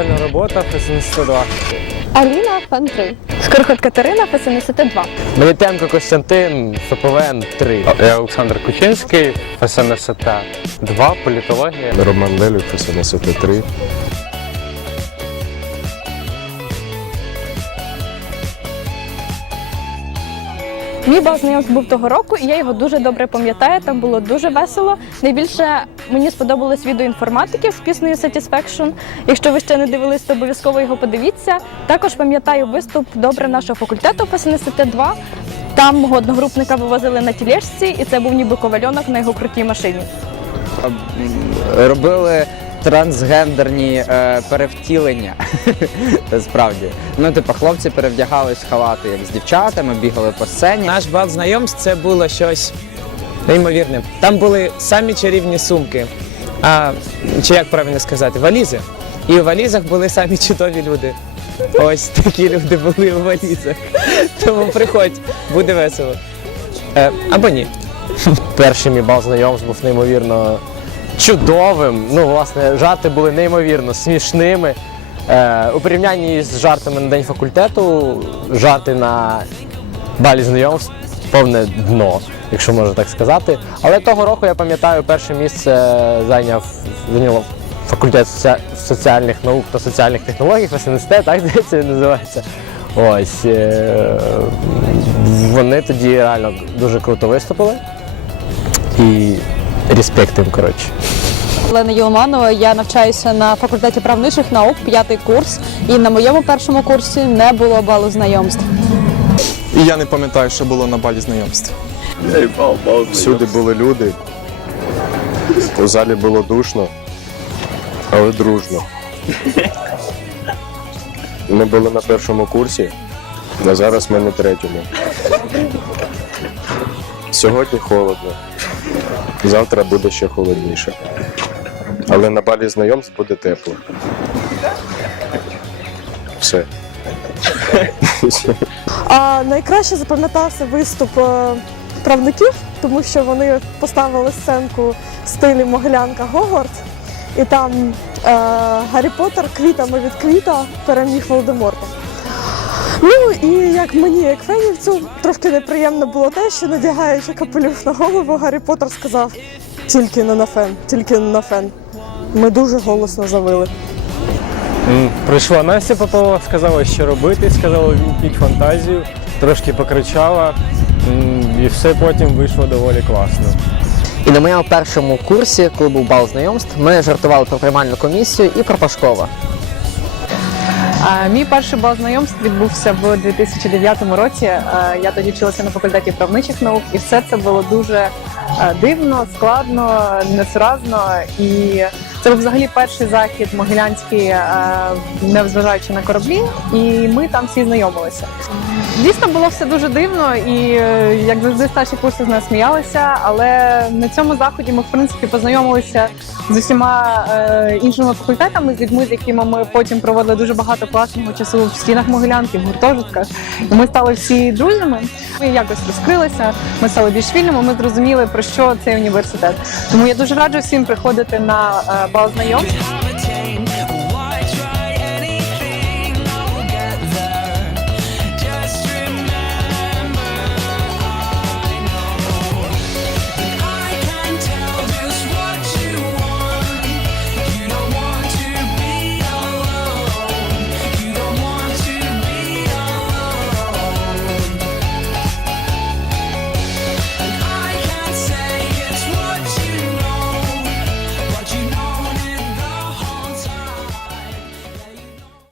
навчальна робота ФСН 102. Аліна Фан 3. Скороход Катерина ФСН 102. Мелітенко Костянтин, ФПВН 3. Я Олександр Кучинський, ФСН 2, політологія. Роман Лелю, ФСН 3. Мій бал був того року, і я його дуже добре пам'ятаю. Там було дуже весело. Найбільше мені сподобалось відео інформатики з піснею Satisfaction. Якщо ви ще не дивились, то обов'язково його подивіться. Також пам'ятаю виступ добре нашого факультету ФСНСТ 2. Там мого одногрупника вивозили на тілешці, і це був ніби ковальонок на його крутій машині. робили трансгендерні е, перевтілення. Справді. Ну, типу, хлопці перевдягались в халати як з дівчатами, бігали по сцені. Наш бал знайомств це було щось неймовірне. Там були самі чарівні сумки, а, чи як правильно сказати, валізи. І у валізах були самі чудові люди. Ось такі люди були у валізах. Тому приходь, буде весело. Е, або ні. Перший мій бал знайомств був неймовірно чудовим. Ну, власне, жарти були неймовірно смішними. Е, у порівнянні з жартами на день факультету, жарти на балі знайомств повне дно, якщо можна так сказати. Але того року я пам'ятаю, перше місце зайняв зайняло факультет соці- соціальних наук та соціальних технологій, ФСНСТ, так здається, він називається. Ось е, вони тоді реально дуже круто виступили. І респект їм, коротше. Олена Єлманова, я навчаюся на факультеті правничих наук, п'ятий курс, і на моєму першому курсі не було балу знайомств. І я не пам'ятаю, що було на балі знайомств. Всюди були люди. У залі було душно, але дружно. Ми були на першому курсі, а зараз ми на третьому. Сьогодні холодно, завтра буде ще холодніше. Але на балі знайомств буде тепло. Все. А найкраще запам'ятався виступ е, правників, тому що вони поставили сценку в стилі Могилянка Гогвард, і там е, Гаррі Поттер квітами від квіта переміг Волдеморта. Ну і як мені, як фенівцю, трошки неприємно було те, що надягаючи капелюх на голову, Гаррі Поттер сказав тільки не на фен, тільки не на фен. Ми дуже голосно завили. Прийшла Настя Попова, сказала, що робити, сказала вімкніть фантазію, трошки покричала, і все потім вийшло доволі класно. І на моєму першому курсі, коли був бал знайомств, ми жартували про приймальну комісію і про Пашкова. Мій перший бал знайомств відбувся в 2009 році. Я тоді вчилася на факультеті правничих наук, і все це було дуже е, дивно, складно, несуразно. І це взагалі перший захід могилянський, е, незважаючи на кораблі, і ми там всі знайомилися. Дійсно було все дуже дивно, і е, як завжди старші курси з нас сміялися. Але на цьому заході ми в принципі познайомилися з усіма е, іншими факультетами, з людьми, з якими ми потім проводили дуже багато класного часу в стінах Могилянки, в гуртожитках. І ми стали всі друзями. Ми якось розкрилися, ми стали більш вільними. Ми зрозуміли про що цей університет. Тому я дуже раджу всім приходити на е, бал знайомств.